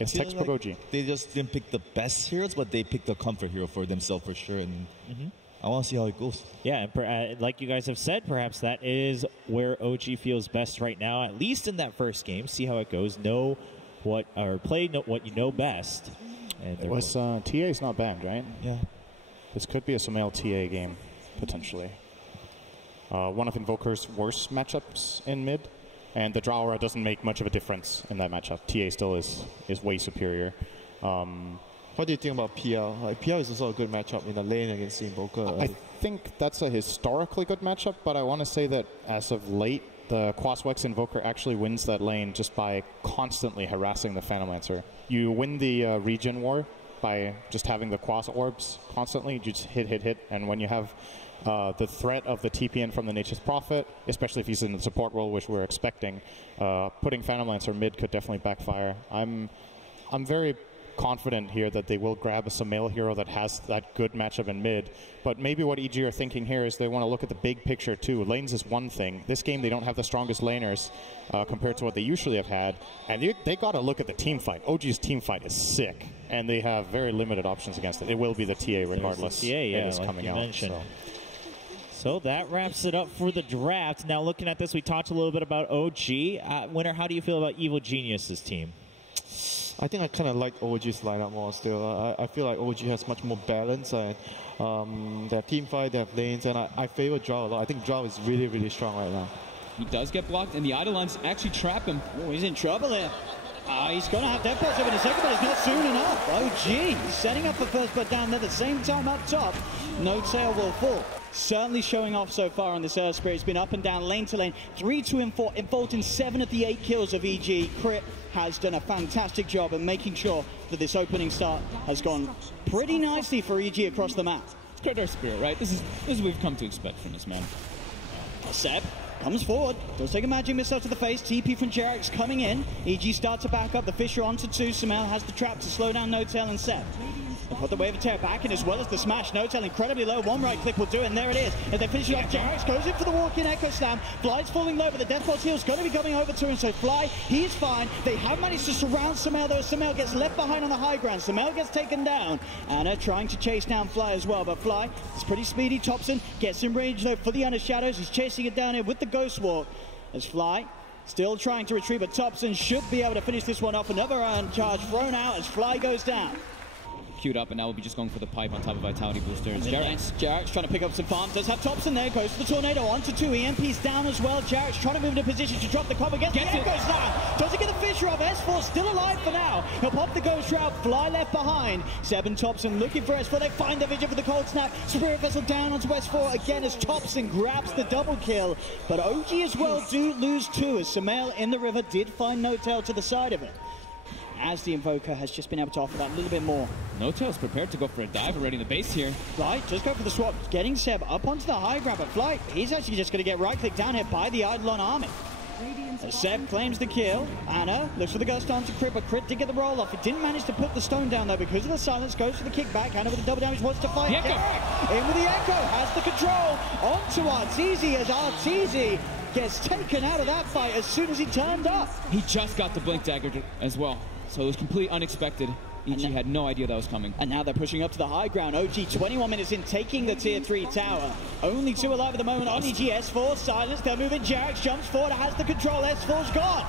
It's textbook OG. They just didn't pick the best heroes, but they picked the comfort hero for themselves for sure. And I want to see how it goes. Yeah, and like you guys have said, perhaps that is where OG feels best right now, at least in that first game. See how it goes. Know what, or play what you know best. And it was TA is not banned, right? Yeah. This could be a Sumail TA game, potentially. One of Invoker's worst matchups in mid, and the Draw Aura doesn't make much of a difference in that matchup. TA still is way superior. What do you think about PL? Like, PL is also a good matchup in the lane against the Invoker. I think that's a historically good matchup, but I want to say that as of late, the Quaswex Invoker actually wins that lane just by constantly harassing the Phantom Lancer. You win the regen war by just having the Quas orbs constantly. You just hit, and when you have the threat of the TPN from the Nature's Prophet, especially if he's in the support role, which we're expecting, putting Phantom Lancer mid could definitely backfire. I'm very confident here that they will grab a Sumail hero that has that good matchup in mid, but maybe what EG are thinking here is they want to look at the big picture too. Lanes is one thing. This game they don't have the strongest laners compared to what they usually have had, and they got to look at the team fight. OG's team fight is sick, and they have very limited options against it. It will be the TA regardless. The TA, yeah, it is like coming you out. Mentioned. So that wraps it up for the draft. Now looking at this, we talked a little bit about OG. Winner, how do you feel about Evil Genius's team? I think I kind of like OG's lineup more still. I feel like OG has much more balance, and they have team fight, they have lanes, and I favor Drow a lot. I think Drow is really, really strong right now. He does get blocked, and the Eidolons actually trap him. Oh, he's in trouble here. He's going to have Death Pulse over in a second, but it's not soon enough. OG setting up for first blood down there at the same time up top. No tail will fall. Certainly showing off so far on this Earth Spirit. It's been up and down, lane to lane. 3-2 and 4, involved in 7 of the 8 kills of EG. Crit has done a fantastic job of making sure that this opening start has gone pretty nicely for EG across the map. It's Crit Earth Spirit, right? This is what we've come to expect from this man. Seb comes forward, does take a magic missile to the face. TP from Jarrett's coming in. EG start to back up. The Fisher onto 2. Sumail has the trap to slow down No-Tail and Seb. They put the Wave of Terror back in as well as the smash. No-Tail incredibly low. One right click will do it, and there it is. And they finish it off. Jarrett's goes in for the walk-in Echo Slam. Fly's falling low, but the Death Pulse heal's going to be coming over to him. So Fly, he's fine. They have managed to surround Sumail, though. Sumail gets left behind on the high ground. Sumail gets taken down. Anna trying to chase down Fly as well, but Fly is pretty speedy. Thompson gets in range, though, for the Under Shadows. He's chasing it down here with the Ghost Walk. As Fly still trying to retrieve, but Thompson should be able to finish this one off. Another iron charge thrown out as Fly goes down. Queued up, and now we'll be just going for the pipe on top of Vitality Booster. Jarrett's trying to pick up some farm. Does have Thompson there. Goes to the Tornado. Onto 2. EMP's down as well. Jarrett's trying to move into position to drop the cover. Gets the Echoes down. Doesn't get the Fisher off. S4 still alive for now. He'll pop the Ghost Route. Fly left behind. Seb and Thompson looking for S4. They find the Vision for the Cold Snap. Spirit Vessel down onto S4 again as Thompson grabs the double kill. But OG as well do lose 2 as Sumail in the river did find No-Tail to the side of it, as the Invoker has just been able to offer that little bit more. No-Tail's prepared to go for a dive already in the base here. Fly, just go for the swap, getting Seb up onto the high ground, but Fly, he's actually just going to get right-clicked down here by the Eidolon army. As Seb claims the kill, Anna looks for the Gust on to Crit, but Crit did get the roll-off. He didn't manage to put the stone down, though, because of the silence, goes for the kickback. Anna with the double damage, wants to fight. In with the Echo, has the control, onto Arteezy, as Arteezy gets taken out of that fight as soon as he turned up. He just got the Blink Dagger as well, so it was completely unexpected. EG had no idea that was coming. And now they're pushing up to the high ground. OG 21 minutes in, taking the tier 3 tower. Only 2 alive at the moment on EG. S4 silence, they're moving. Jarrett's jumps forward, has the control. S4's gone.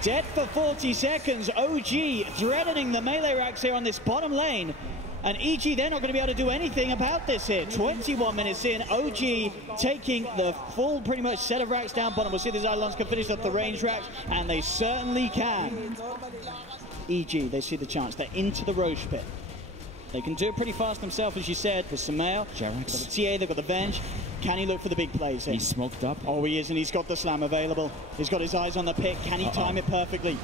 Dead for 40 seconds. OG threatening the melee racks here on this bottom lane. And EG, they're not going to be able to do anything about this here. 21 minutes in, OG taking the full pretty much set of racks down bottom. We'll see if the Eidolons can finish up the range racks, and they certainly can. EG, they see the chance. They're into the Roche pit. They can do it pretty fast themselves, as you said, with Sumail. Jarrett's. The TA, they've got the Venge. Can he look for the big plays here? He's smoked up. Oh, he is, and he's got the slam available. He's got his eyes on the pit. Can he time it perfectly?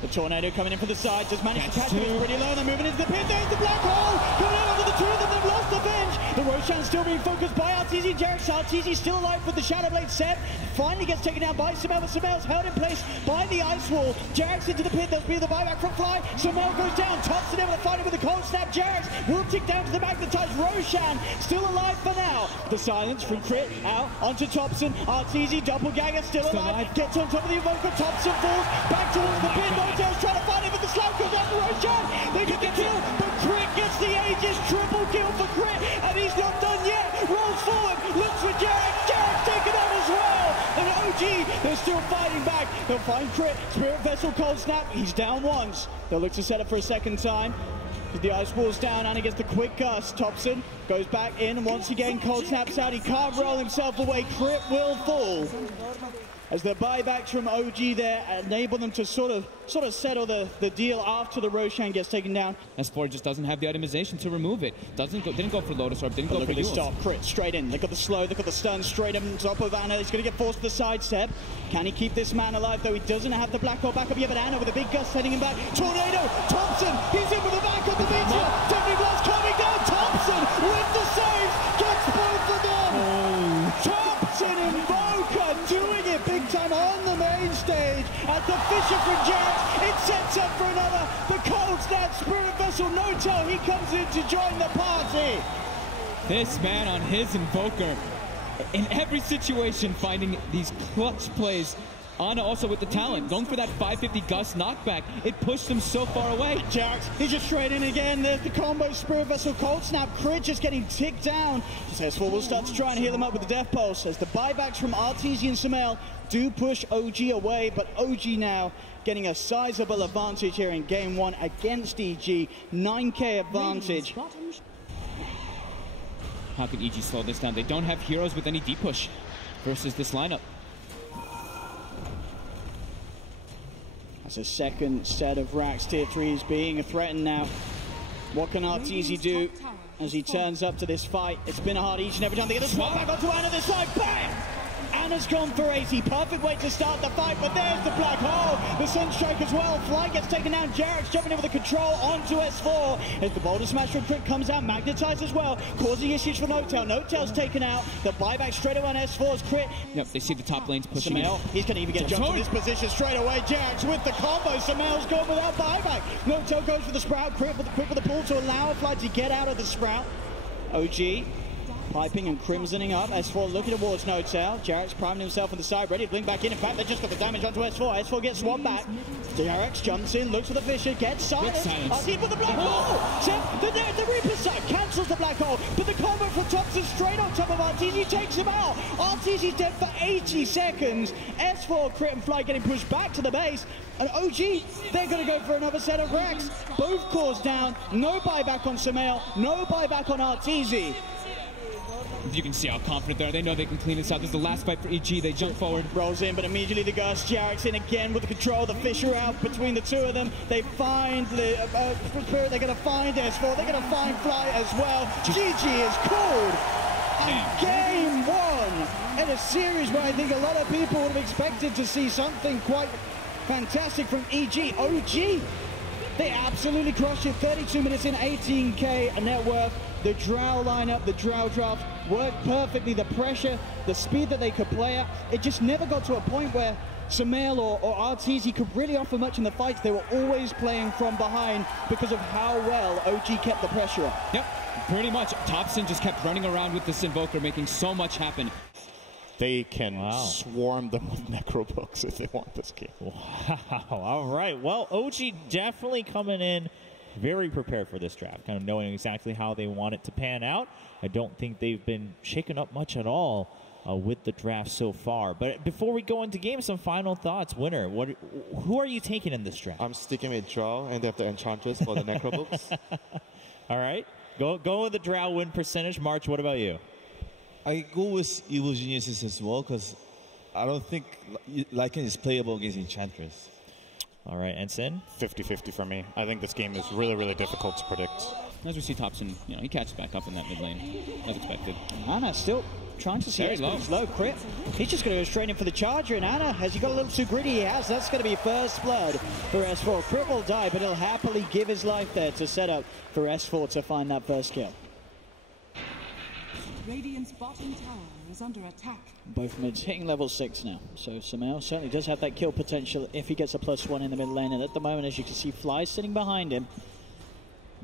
The Tornado coming in from the side, just managed to catch him. He's pretty low. They're moving into the pit. There's the black hole. Coming out onto the 2 of them. They've lost the Venge. The Roche Roshan still being focused by RTZ and Jarex. RTZ still alive with the Shadow Blade. Seb finally gets taken down by Samel, but Samel's held in place by the Ice Wall. Jarex into the pit. There's been the buyback from Fly. Samel goes down. Thompson able to fight him with a cold snap. Jarex will tick down to the magnetized. Roshan still alive for now. The silence from Crit out onto Thompson. RTZ doppelganger still alive. Gets on top of the Invoker. Thompson falls back towards the pit. Notel's trying to find him, but the slam goes out for Roshan. They get the kill, but Crit gets the Aegis. Triple kill for Crit, and he's not done yet. Rolls forward, looks for Jarex. Jarex taken on as well. And OG, they're still fighting back. They'll find Crit. Spirit Vessel cold snap. He's down once. They'll look to set up for a second time. The Ice Wall's down, and he gets the quick gust. Thompson goes back in, and once again, cold snaps out. He can't roll himself away. Crit will fall. As the buybacks from OG there enable them to sort of settle the deal after the Roshan gets taken down. S4 just doesn't have the itemization to remove it. Didn't go for Lotus Orb, didn't go for this stop. Crit straight in. Look at the slow, look at the stun straight on top of Anna. He's going to get forced to the sidestep. Can he keep this man alive, though? He doesn't have the Black Hole back up yet, but Anna with a big gust heading him back. Tornado! Thompson! He's in with the back of the meteor! Deadly Blast coming down! Thompson with the saves! Gets both of them! Thompson Invoker doing it big time on the main stage at the Fisher from Jarex. It sets up for another. The cold snap Spirit Vessel Notel. He comes in to join the party. This man on his Invoker, in every situation, finding these clutch plays. Anna also with the talent, going for that 550 gust knockback. It pushed him so far away. Jarex, he's just straight in again. There's the combo Spirit Vessel cold snap. Crit just getting ticked down. S4 will start to try and heal him up with the Death Pulse as the buybacks from RTZ and Samel do push OG away, but OG now getting a sizable advantage here in game one against EG. 9k advantage. How can EG slow this down? They don't have heroes with any deep push versus this lineup. That's a second set of racks tier 3s being threatened now. What can RTZ do as he turns up to this fight? It's been hard each and every time they get the swap back onto Anna this side. Bang! Anna's gone for 80. Perfect way to start the fight, but there's the Black Hole. The Sunstrike as well. Fly gets taken down. Jarex jumping in with the control onto S4. As the Boulder Smash from Crit comes out, magnetized as well, causing issues for Notel. Notel's taken out. The buyback straight away on S4's Crit. Yep, they see the top lanes pushing Samel, in. he's going to even get jumped in this position straight away. Jarex with the combo. Samel's gone without buyback. Notel goes for the Sprout. Crit with the pull to allow Fly to get out of the Sprout. OG piping and crimsoning up. S4 looking towards Notel. Jarex priming himself on the side, ready to blink back in. In fact, they just got the damage onto S4. S4 gets swapped back. Jarex jumps in, looks for the Fisher, gets silence. RTZ with the Black Hole. The Reaper side cancels the Black Hole, but the combo from Thompson straight on top of RTZ takes him out. RTZ's dead for 80 seconds. S4, Crit and Fly getting pushed back to the base. And OG, they're going to go for another set of racks. Both cores down. No buyback on Samel. No buyback on RTZ. You can see how confident they are. They know they can clean this out. This is the last fight for EG. They jump forward. Rolls in, but immediately the gust. Jarex in again with the control. The Fisher out between the two of them. They find the Spirit. They're going to find S4. They're going to find Fly as well. GG is called. And game one in a series where I think a lot of people would have expected to see something quite fantastic from EG. OG, they absolutely crushed it. 32 minutes in, 18k net worth. The Drow lineup, the Drow draft worked perfectly. The pressure, the speed that they could play at, it just never got to a point where Samel or RTZ could really offer much in the fights. They were always playing from behind because of how well OG kept the pressure up. Yep, pretty much. Thompson just kept running around with this Invoker, making so much happen. They can swarm them with Necrobooks if they want this game. Wow. All right. Well, OG definitely coming in very prepared for this draft, kind of knowing exactly how they want it to pan out. I don't think they've been shaken up much at all with the draft so far. But before we go into game, some final thoughts. Winner, who are you taking in this draft? I'm sticking with Drow, and they have the Enchantress for the Necrobooks. All right. Go with the Drow win percentage. March, what about you? I go with Evil Geniuses as well, because I don't think Lycan is playable against Enchantress. All right, and Sin? 50-50 for me. I think this game is really, really difficult to predict. As we see Thompson, he catches back up in that mid lane, as expected. Anna still trying to see Very it, low. He's low. Crit. He's just going to go straight in for the charger, and Anna, has he got a little too greedy? He has. That's going to be first blood for S4. Crit will die, but he'll happily give his life there to set up for S4 to find that first kill. Radiant's bottom tower is under attack. Both mids hitting level 6 now. So Sumail certainly does have that kill potential if he gets a +1 in the mid lane. And at the moment, as you can see, Fly sitting behind him,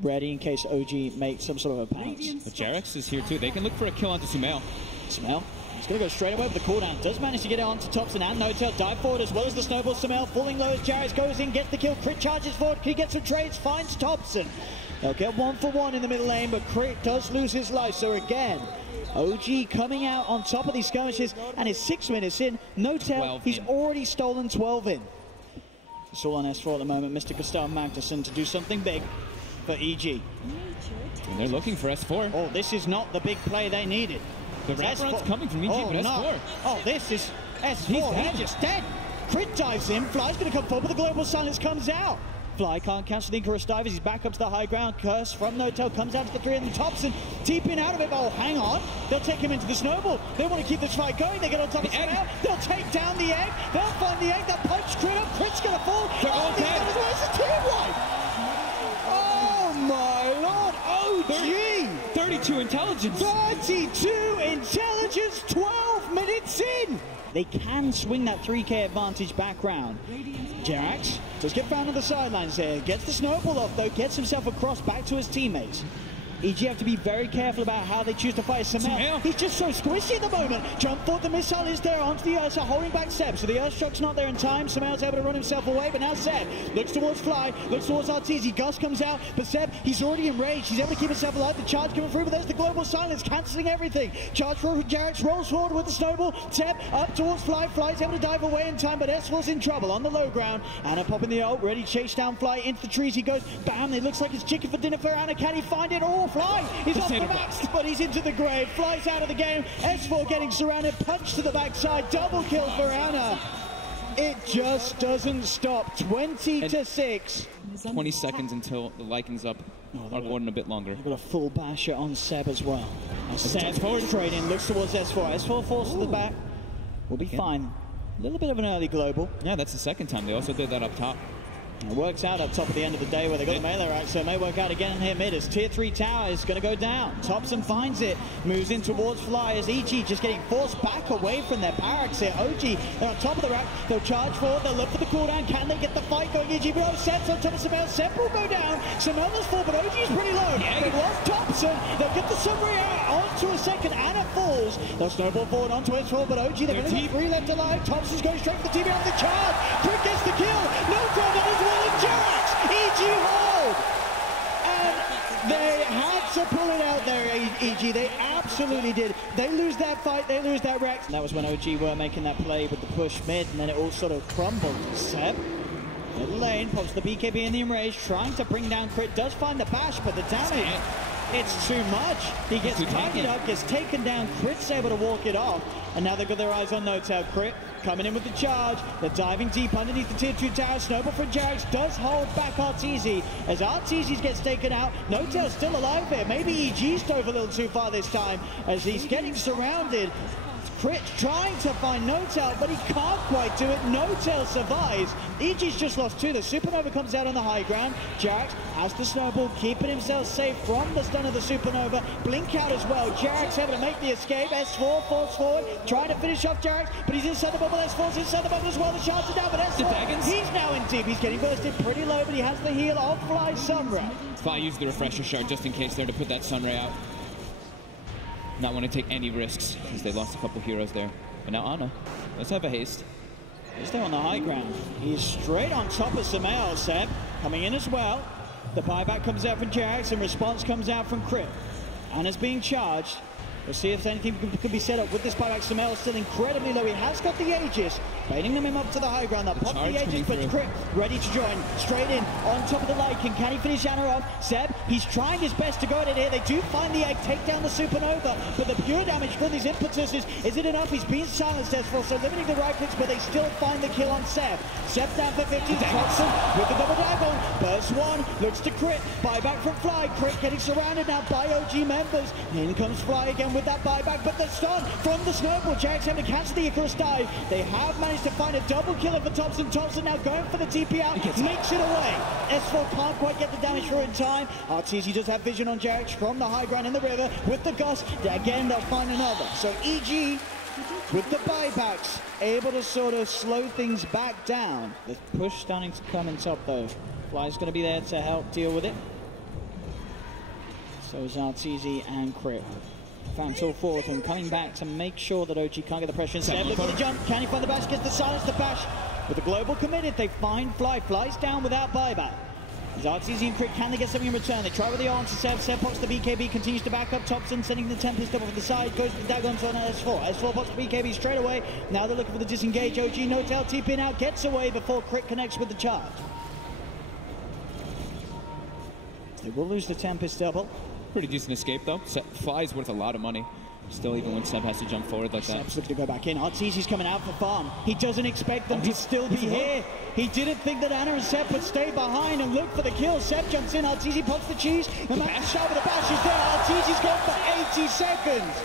ready in case OG makes some sort of a pounce. But Jarex is here too. They can look for a kill onto Sumail. Sumail, he's going to go straight away with the cooldown. Does manage to get it onto Thompson and Notel. Dive forward as well as the snowball. Sumail falling low as Jarex goes in, gets the kill. Crit charges forward. He gets some trades, finds Thompson. They'll get 1 for 1 in the middle lane, but Crit does lose his life. So again, OG coming out on top of these skirmishes, and it's 6 minutes in. Notel, he's already stolen 12 in. It's all on S4 at the moment. Mr. Gustav Magnuson to do something big for EG. And they're looking for S4. Oh, this is not the big play they needed. The red run's coming from EG, but S4. No. Oh, this is S4. He's dead. He's just dead. Crit dives in. Fly's going to come forward, but the global silence comes out. Fly can't cancel the Icarus dive as he's back up to the high ground. Curse from Notel comes down to the 3 and Thompson deeping out of it. Oh, hang on. They'll take him into the snowball. They want to keep this fight going. They get on top of the egg. They'll take down the egg. They'll find the egg. They'll punch Crit up. Crit's going to fall. They're all dead. Where's the team wipe? Oh, my Lord. OG. 32 intelligence. 32 intelligence. 12 minutes in. They can swing that 3k advantage back round. Jarex does get found on the sidelines here. Gets the snowball off though. Gets himself across back to his teammates. EG have to be very careful about how they choose to fight Sumail. He's just so squishy at the moment. Jump forward, the missile is there onto the Ursa, holding back Seb. So the Earthshock's not there in time. Sumail's able to run himself away, but now Seb looks towards Fly, looks towards Arteezy. Gus comes out, but Seb, he's already enraged. He's able to keep himself alive. The charge coming through, but there's the global silence, cancelling everything. Charge for Jarex, rolls forward with the snowball. Seb up towards Fly. Fly's able to dive away in time, but S4's in trouble on the low ground. Anna popping the ult, ready to chase down Fly into the trees. He goes, bam, it looks like it's chicken for dinner for Anna. Can he find it? Oh, Fly! He's off the max, but he's into the grave. Flies out of the game. S4 getting surrounded. Punch to the backside. Double kill for Anna. It just doesn't stop. 20-6. 20 seconds until the Lycan's up. Are going a bit longer. They've got a full basher on Seb as well. Now Seb straight in, looks towards S4. S4 falls to the back. We'll be fine. A little bit of an early global. Yeah, that's the second time. They also did that up top. It works out up top at the end of the day where they got the melee right, so it may work out again here mid as tier 3 tower is going to go down. Thompson finds it, moves in towards Fly as EG just getting forced back away from their barracks here. OG, they're on top of the rack, they'll charge forward, they'll look for the cooldown. Can they get the fight going? EG, but oh, Seb's on top of Sumail. Seb will go down. Sumail will fall, but OG's pretty low. They lost Thompson. They'll get the submarine out onto a second, and it falls. They'll snowball forward onto S4, but OG, they've only got 3 left alive. Thompson's going straight for the TV on the charge. Quick gets the kill. No problem as well as Jarex. EG hold! And they had to pull it out there, EG. They absolutely did. They lose that fight, they lose that Rex. And that was when OG were making that play with the push mid, and then it all sort of crumbled. Seb, middle lane, pops the BKB in the enrage, trying to bring down Crit. Does find the bash, but the damage, it's too much. He gets targeted up, gets taken down. Crit's able to walk it off. And now they've got their eyes on Notel. Crit coming in with the charge. They're diving deep underneath the tier 2 tower. Snowball from Jarex does hold back Arteezy. As Arteezy gets taken out, Notel's still alive here. Maybe EG's dove a little too far this time as he's getting surrounded. Crit trying to find Notel, but he can't quite do it. Notel survives. EG's just lost 2. The Supernova comes out on the high ground. Jarex has the snowball, keeping himself safe from the stun of the Supernova. Blink out as well. Jarex able to make the escape. S4 falls forward, trying to finish off Jarex, but he's inside the bubble. S4's inside the bubble as well. The shots are down, but S4, he's now in deep. He's getting bursted pretty low, but he has the heal of Fly Sunray. Fly used the refresher shard just in case they're to put that Sunray out. Not want to take any risks since they lost a couple heroes there. But now Anna, let's have a haste. He's there on the high ground. He's straight on top of Sumail. Seb coming in as well. The buyback comes out from Jarex and response comes out from Crit. Anna's being charged. We'll see if anything can be set up with this buyback. Sumail still incredibly low. He has got the Aegis, baiting them up to the high ground. They'll pop the Aegis, but Crit ready to join. Straight in, on top of the Lycan. Can he finish Anna off? Seb, he's trying his best to go at it here. They do find the egg, take down the Supernova, but the pure damage from these impetuses, is it enough? He's been silenced as well, so limiting the right clicks, but they still find the kill on Seb. Seb down for 50, Thompson with the double dive on. Burst 1, looks to Crit. Buyback from Fly. Crit getting surrounded now by OG members. In comes Fly again with that buyback, but the stun from the snowball. Jax able to cancel the Icarus dive. They have managed to find a double killer for Thompson. Thompson now going for the TP out, makes it away. S4 can't quite get the damage through in time. Arteezy does have vision on Jax from the high ground in the river with the gust. Again, they'll find another. So EG, with the buybacks, able to sort of slow things back down. The push starting to come in top though. Fly's going to be there to help deal with it. So is Arteezy and Crit. Fantal fourth and coming back to make sure that OG can't get the pressure instead. Look for the jump. Can he find the bash? Gets the silence, the bash. With the global committed, they find Fly. Flies down without buyback. As Arteezy and Crit, can they get something in return? They try with the arms to Seb. Seb pops the BKB, continues to back up Thompson, sending the Tempest double for the side, goes with the Dagons on S4. S4 pops the BKB straight away. Now they're looking for the disengage. OG no tail, TP out, gets away before Crit connects with the charge. They will lose the Tempest double. Pretty decent escape though. Fly's worth a lot of money. Still, even when Seb has to jump forward like that. Seb's looking to go back in. Arteezy's coming out for farm. He doesn't expect them to still be here. He didn't think that Ana and Seb would stay behind and look for the kill. Seb jumps in. Arteezy pops the cheese. The man's shot with the bash is there. Arteezy's gone for 80 seconds.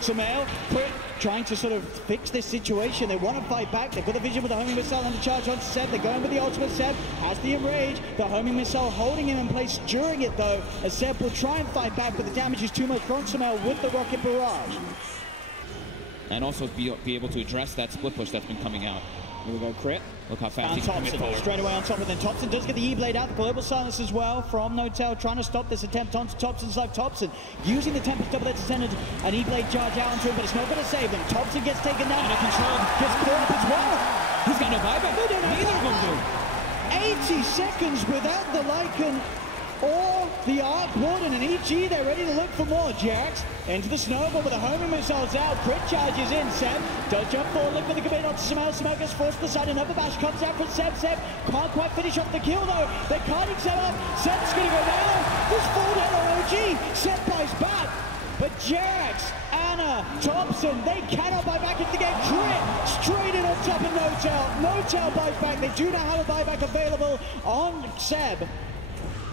Sumail, Crit, trying to sort of fix this situation. They want to fight back. They've got the vision with the homing missile and the charge onto Seb. They're going with the ultimate. Seb has the enrage. The homing missile holding him in place during it though, as Seb will try and fight back, but the damage is too much from Sumail with the rocket barrage. And also be able to address that split push that's been coming out. Here we go, Crit. Look how fast he can Thompson forward. straight away on top of them. Thompson does get the E-Blade out. The global silence as well from No-Tail, trying to stop this attempt onto Thompson's life. Thompson using the Tempest double there to send an E-Blade charge out onto him, but it's not going to save him. Thompson gets taken down. Under control. Gets caught up as well. He's got no buyback. They don't have Neither of them do. 80 seconds without the Lycan or the Arc Warden, and EG, they're ready to look for more. Jax into the snowball with the homing missiles out. Crit charges in. Seb does jump forward, look for the commit onto Sumail. Sumail gets forced to the side. Another bash comes out from Seb. Seb can't quite finish off the kill though. They're kiting Seb up. Seb's going to go down. This full head on OG. Seb buys back. But Jax, Ana, Thompson, they cannot buy back into the game. Crit straight in on top of No-Tail. No-Tail buys back. They do not have a buyback available on Seb.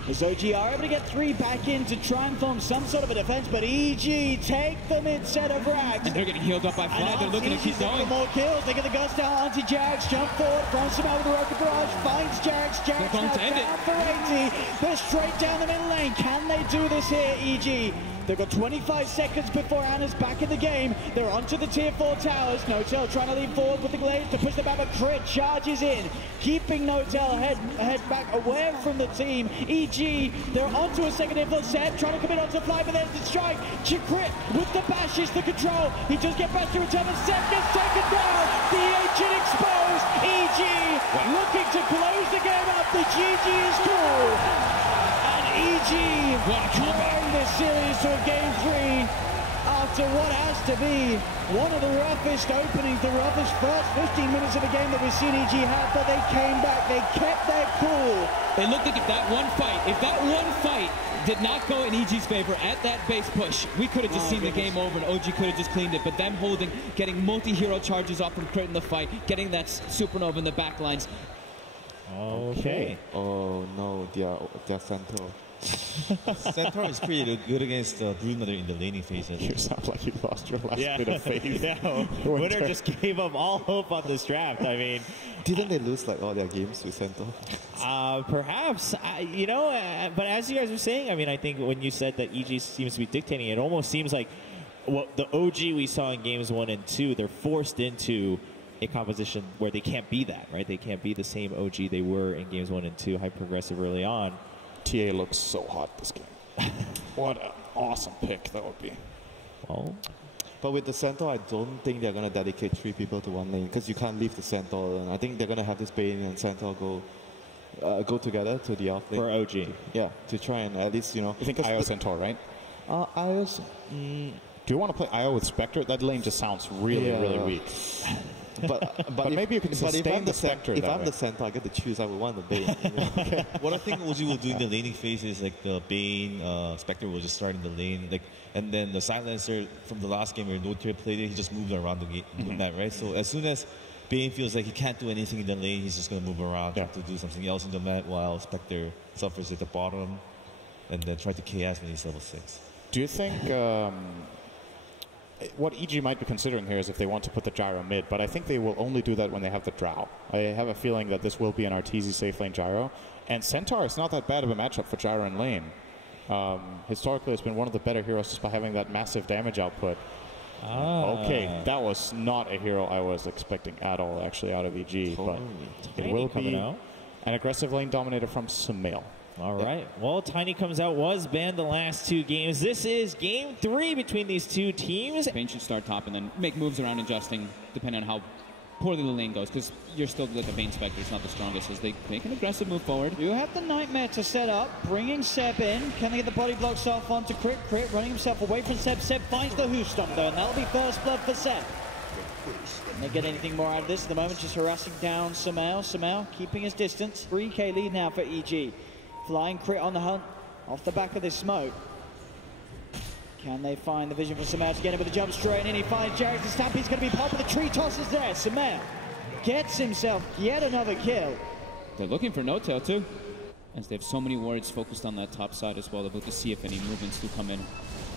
As OG are able to get 3 back in to try and form some sort of a defense, but EG take them instead of Rags. And they're getting healed up by Fly. They're looking to keep going. More kills. They get the gust down onto Jax. Jump forward. From Sumail with the rocket barrage. Finds Jax. Jax going now to end down it. for 80. They're straight down the middle lane. Can they do this here, EG? They've got 25 seconds before Ana's back in the game. They're onto the tier 4 towers. No-Tail trying to lean forward with the glaive to push them back, but Crit charges in, keeping No-Tail head back away from the team. EG, they're onto a second influence. Seb trying to commit onto Fly, but there's the strike. Crit with the bash is the control. He does get back to return, and Seb gets taken down. The agent exposed. EG looking to close the game up. The GG is cool. EG drawing this series to a game 3 after what has to be one of the roughest openings, the roughest first 15 minutes of a game that we've seen EG have, but they came back, they kept their cool. It looked like if that one fight did not go in EG's favor at that base push, we could have just seen the game over and OG could have just cleaned it, but them holding, getting multi-hero charges off from Crit in the fight, getting that supernova in the backlines. Okay. Oh no, they're Centaur. Centaur is pretty good against Broodmother in the laning phases. You sound like you lost your last bit of faith. Yeah, Winter just gave up all hope on this draft. I mean, Didn't they lose like all their games with Centaur? perhaps, but as you guys were saying, I mean, I think when you said that EG seems to be dictating, it almost seems like what the OG we saw in games 1 and 2, they're forced into a composition where they can't be that, right? They can't be the same OG they were in games 1 and 2, high progressive early on. TA looks so hot this game. What an awesome pick that would be. Well, But with the Centaur, I don't think they're going to dedicate 3 people to one lane because you can't leave the Centaur. And I think they're going to have this Bane and Centaur go together to the off lane. for OG. Yeah, to try and at least, You think IO Centaur, right? IO's... Do you want to play IO with Spectre? That lane just sounds really, really weak. But maybe you can sustain the Spectre If that I'm way. the Centaur, I get to choose. I would want the Bane. What I think OG will do in the laning phase is like the Bane, Spectre will just start in the lane, and then the Silencer from the last game where No-Tail played it, he just moved around the map, right? So as soon as Bane feels like he can't do anything in the lane, he's just going to move around, try to do something else in the map, while Spectre suffers at the bottom, and then try to chaos when he's level 6. Do you think what EG might be considering here is if they want to put the gyro mid, but I think they will only do that when they have the drow. I have a feeling that this will be an Arteezy safe lane gyro, and Centaur is not that bad of a matchup for gyro in lane. Historically, it's been one of the better heroes just by having that massive damage output. Okay, that was not a hero I was expecting at all, actually, out of EG, but it will be an aggressive lane dominator from Sumail. All right. Well, Tiny comes out, was banned the last 2 games. This is game 3 between these 2 teams. Bane should start top and then make moves around adjusting, depending on how poorly the lane goes, because you're still like a Bane Spectre. It's not the strongest as they make an aggressive move forward. You have the Nightmare to set up, bringing Seb in. Can they get the body blocks off onto Crit? Crit running himself away from Seb. Seb finds the Who Stomp though, and that'll be first blood for Seb. Can they get anything more out of this at the moment? Just harassing down Sumail. Sumail keeping his distance. 3k lead now for EG. Flying Crit on the hunt off the back of this smoke. Can they find the vision for Sumail to get him with a jump straight in? He finds Jarek. The Stampede's going to be popped, but the tree tosses there. Sumail gets himself yet another kill. They're looking for no-tail too, as they have so many wards focused on that top side as well. They're able to see if any movements do come in.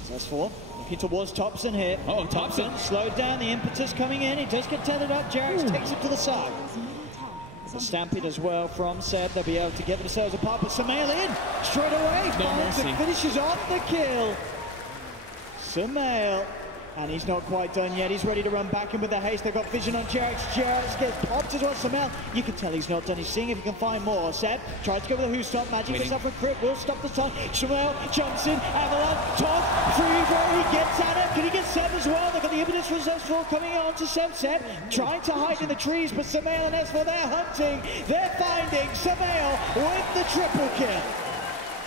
S4 looking towards Thompson here. Oh, Thompson slowed down, the impetus coming in. He does get tethered up. Jarek takes him to the side. The Stampede as well from Seb. They'll be able to get themselves apart, but Sumail in straight away. No mercy. Finishes off the kill. Sumail, and he's not quite done yet. He's ready to run back in with the haste. They've got vision on Jarek. Jarek gets popped as well. Sumail, you can tell he's not done. He's seeing if he can find more. Seb tries to go with a Who Stop. Magic gets up for Crit. Will stop the time. Sumail jumps in. Avalanche, top, free where he gets at him. Can he get Seb as well? They've got the impetus for S4 coming on to Seb. Seb trying to hide in the trees, but Sumail and S4, they're hunting. They're finding Sumail with the triple kill.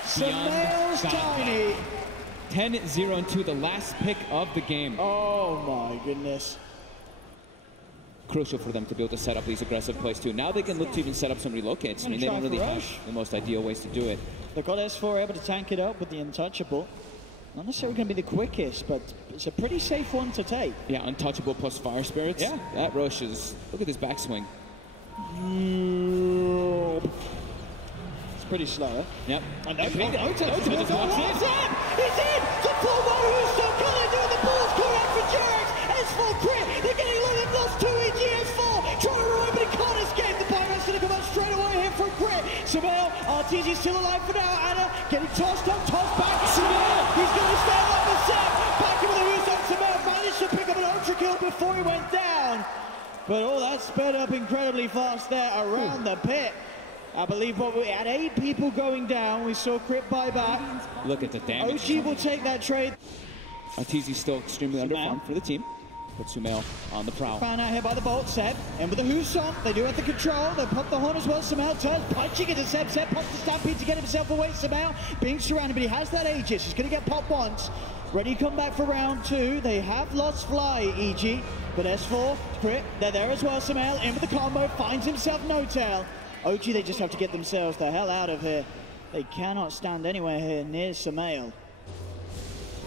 Sumail's Tiny. 10-0-2, the last pick of the game. Oh my goodness. Crucial for them to be able to set up these aggressive plays too. Now they can look to even set up some relocates. I mean, they don't really have the most ideal ways to do it. They've got S4 able to tank it up with the Untouchable. Not necessarily going to be the quickest, but it's a pretty safe one to take. Yeah, Untouchable plus Fire Spirits. Yeah. That rush is... Look at this backswing. It's pretty slow. Yep. And He's in! He's in! The full one who's so good they're doing the balls call out for Jarek. S4 Crit. They're getting 11 plus 2 EG S4. Trying to run, but he can't escape. The Pyro's going to come out straight away here for Crit. Sumail, Arteezy's still alive for now. Anna getting tossed up, tossed back. Sumail, he's going to stand up for Seb. Back in with the who's on. Sumail managed to pick up an ultra kill before he went down. But all that sped up incredibly fast there around the pit. I believe what we had 8 people going down. We saw Crit buy back. Look at the damage. OG will take that trade. Arteezy's still extremely underfarmed for the team. But Sumail on the prowl. Found out here by the bolt. Seb, and with the Who Song, they do have the control. They pop the horn as well. Sumail turns, punching into Seb. Seb pops the Stampede to get himself away. Sumail being surrounded, but he has that Aegis. He's going to get popped once. Ready to come back for round 2. They have lost Fly, EG, but S4, Crit, they're there as well. Sumail in with the combo, finds himself no tail. OG, they just have to get themselves the hell out of here. They cannot stand anywhere here near Sumail.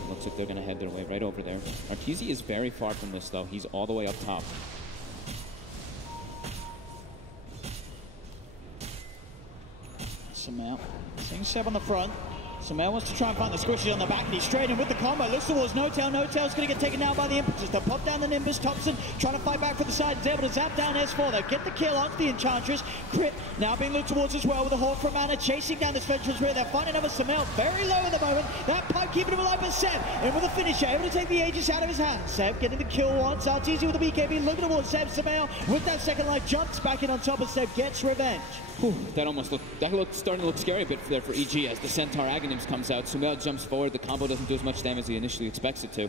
Looks like they're going to head their way right over there. Arteezy is very far from this, though. He's all the way up top. Sumail seeing Seb on the front. Sumail wants to try and find the squishes on the back, and he's straight in with the combo. Looks towards No-Tail. No-Tail's going to get taken down by the impetus. They'll pop down the Nimbus. Thompson trying to fight back for the side. He's able to zap down S4. They'll get the kill onto the Enchantress. Crit now being looked towards as well with a Hawk from Mana chasing down this Venturous rear. They're finding another Sumail very low at the moment. That pipe keeping him alive, but Seb in with a finisher, able to take the Aegis out of his hand. Seb getting the kill once. Arteezy with the BKB looking towards Seb. Sumail with that second life jumps back in on top of Seb, gets revenge. Whew, that looked starting to look scary a bit there for EG as the Centaur Aghanim's comes out. Sumail jumps forward. The combo doesn't do as much damage as he initially expects it to.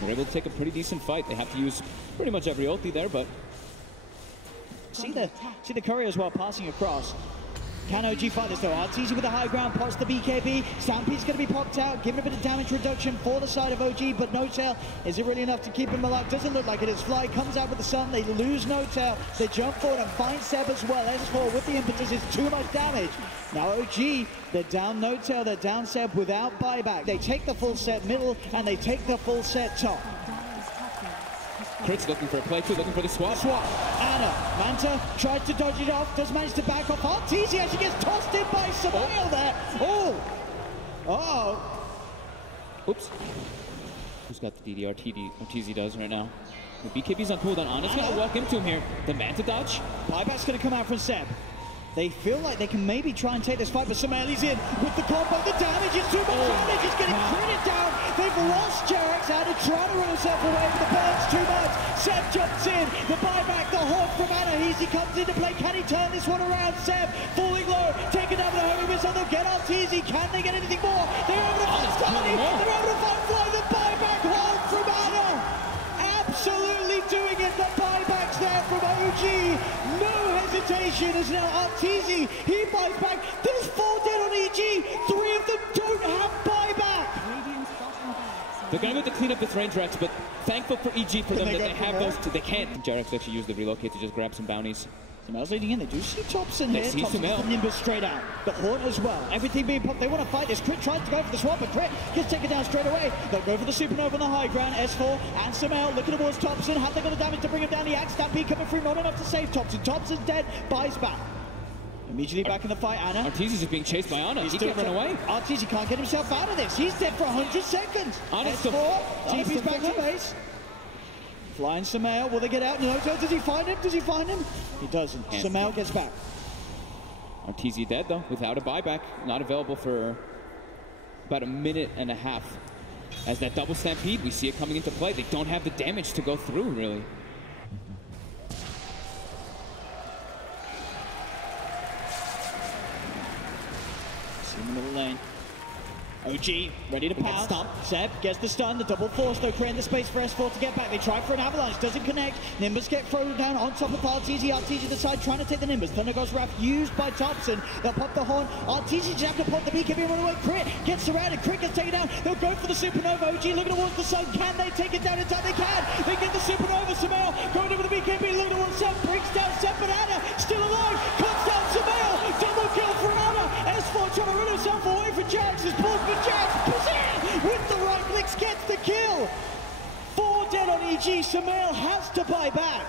They're able to take a pretty decent fight. They have to use pretty much every ulti there, but see the courier as well passing across. Can OG fight this though? Arteezy with the high ground, pots the BKB. Stampede's going to be popped out, giving a bit of damage reduction for the side of OG, but No-Tail, is it really enough to keep him alive? Doesn't look like it is. Fly comes out with the sun, they lose No-Tail. They jump forward and find Seb as well. S4 with the impetus is too much damage. Now OG, they're down No-Tail, they're down Seb without buyback. They take the full set middle, and they take the full set top. Crit's looking for a play too, looking for the swap. Anna, Manta tries to dodge it off, does manage to back off. Arteezy actually gets tossed in by Sumail there. Oh! Oops. Who's got the DD? RTZ does right now. The BKB's on cooldown. Ana's going to walk into him here. The Manta dodge. Buyback's going to come out from Seb. They feel like they can maybe try and take this fight, but Somali's in with the combo. The damage is too much damage. He's getting critted down. They've lost Jarex. Ana trying to run himself away, but the burn's too much. Seb jumps in. The buyback, the hawk from Ana. He comes into play. Can he turn this one around? Seb falling low, taken down with a heavy missile. They'll get RTZ. Can they get anything more? They're able to find Starly. They're able to find Fly. The buyback hold from Ana. Absolutely doing it. The buyback's there from OG. No hesitation is now RTZ. He buys back. There's 4 dead on EG. 3 of them don't have buyback. They're going to have to clean up this range, Rex, but thankful for EG for them that they have those two. They can't. Jarex actually used the relocate to just grab some bounties. Sumail's leading in. They do see Thompson here. see Thompson Sumail. from Nimbus straight out. The Horn as well. Everything being popped. They want to fight this. Crit tries to go for the swap, but Crit gets taken down straight away. They'll go for the Supernova on the high ground. S4 and Sumail looking towards Thompson. Have they got the damage to bring him down? The Axe Stampede coming through. Not enough to save Thompson. Thompson's dead. Buys back. Immediately back in the fight, Ana. Arteezy is being chased by Ana. He can't run away. Arteezy can't get himself out of this. He's dead for 100 seconds. Ana's S4. TP's back to base. Flying Sumail. Will they get out? No. Does he find him? Does he find him? He doesn't. Sumail gets back. Arteezy dead, though, without a buyback. Not available for about a minute and a half. As that double stampede, we see it coming into play. They don't have the damage to go through, really. See in the middle lane. OG ready to pound. Seb gets the stun, the double force though, creating the space for S4 to get back. They try for an avalanche, doesn't connect. Nimbus get thrown down on top of RTZ. RTZ to the side trying to take the Nimbus. Thunder Ghost Wrath used by Thompson. They'll pop the horn. RTZ just have to pop the BKB and run away. Crit gets surrounded. Crit gets taken down. They'll go for the Supernova. OG looking towards the sun. Can they take it down in time? They can. They get the Supernova. Sumail going over the BKB. Looking towards Seb. Brings down Seb, but Ana still alive. Cuts down Sumail. Double kill for Ana. S4 trying to run himself away from Jax. His balls for Jax. With the right clicks gets the kill. 4 dead on EG. Sumail has to buy back.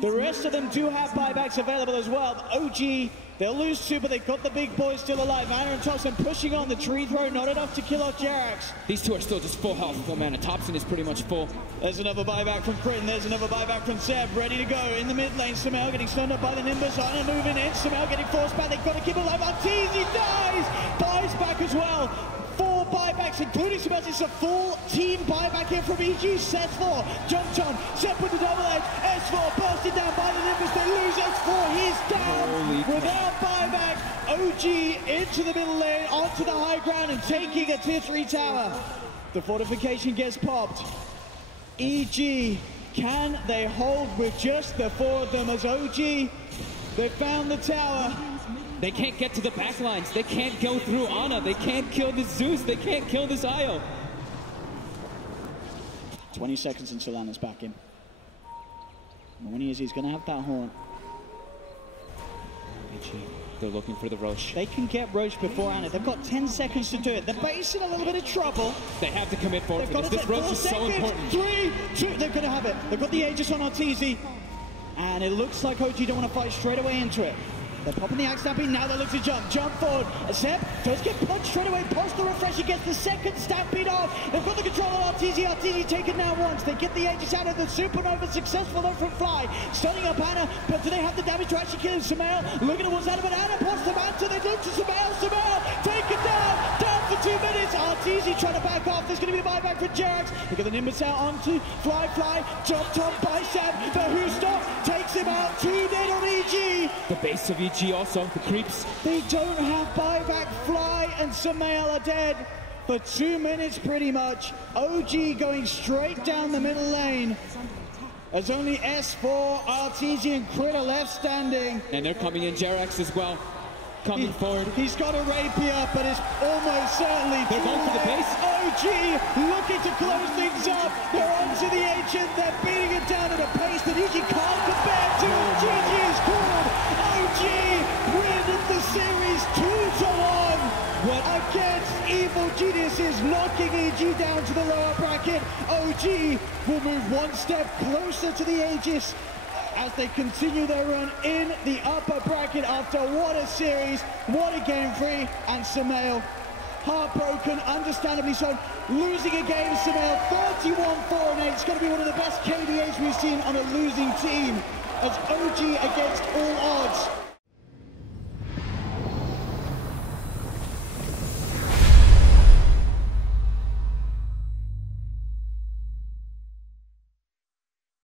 The rest of them do have buybacks available as well. OG, they'll lose 2, but they've got the big boys still alive. Ana and Thompson pushing on the tree throw, not enough to kill off Jarex. These two are still just full health, full mana. Thompson is pretty much full. There's another buyback from Crit, and there's another buyback from Seb. Ready to go in the mid lane. Sumail getting stunned up by the Nimbus. Ana moving in. Sumail getting forced back. They've got to keep it alive. Arteezy dies. Buys back as well. 4 buybacks, including Sumail. It's a full team buyback here from EG. Set 4. Jumped on. Seb with the double edge. S4 bursted down by the Nimbus. They lose S4. He's down without buyback. OG into the middle lane, onto the high ground, and taking a tier 3 tower. The fortification gets popped. EG, can they hold with just the 4 of them as OG? They found the tower. They can't get to the back lines. They can't go through Ana. They can't kill the Zeus. They can't kill this Io. 20 seconds until Ana's back in. And when he is, he's going to have that horn. They're looking for the Roche. They can get Roche before Ana. They've got 10 seconds to do it. They're based in a little bit of trouble. They have to commit forward for this. This Roche is so important. 3, 2, they're going to have it. They've got the Aegis on Arteezy. And it looks like OG don't want to fight straight away into it. They're popping the Axe Stampede. Now they look to jump. Jump forward. Seb does get punched straight away. Post the refresh. He gets the second Stampede off. They've got the control on Arteezy. Arteezy taken down once. They get the Aegis out of the Supernova. Successful though from Fly. Stunning up Ana. But do they have the damage to actually kill him? Sumail looking towards Ana. But Ana pops the mantle. They look to Sumail. Sumail take it down. Down for 2 minutes. Arteezy trying to back off. There's going to be the buyback for Jarex. They get the Nimbus out onto Fly. Jumped on by Seb. The Who Stop takes him out. 2 dead on EG. The base of EG also. The creeps. They don't have buyback. Fly and Sumail are dead for 2 minutes pretty much. OG going straight down the middle lane. As only S4, Arteezy and Crit are left standing. And they're coming in. Jarex as well. Coming forward. He's got a rapier, but it's almost certainly they're going for the base. OG looking to close things up. They're onto the Ancient. They're beating it down at a pace that EG can't compare to. GG is called. OG win the series 2-1 against Evil Geniuses, knocking EG down to the lower bracket. OG will move 1 step closer to the Aegis as they continue their run in the upper bracket after what a series, what a game 3, and Sumail heartbroken, understandably so. Losing a game, Samel, 31-4-8. It's going to be one of the best KDAs we've seen on a losing team. As OG against all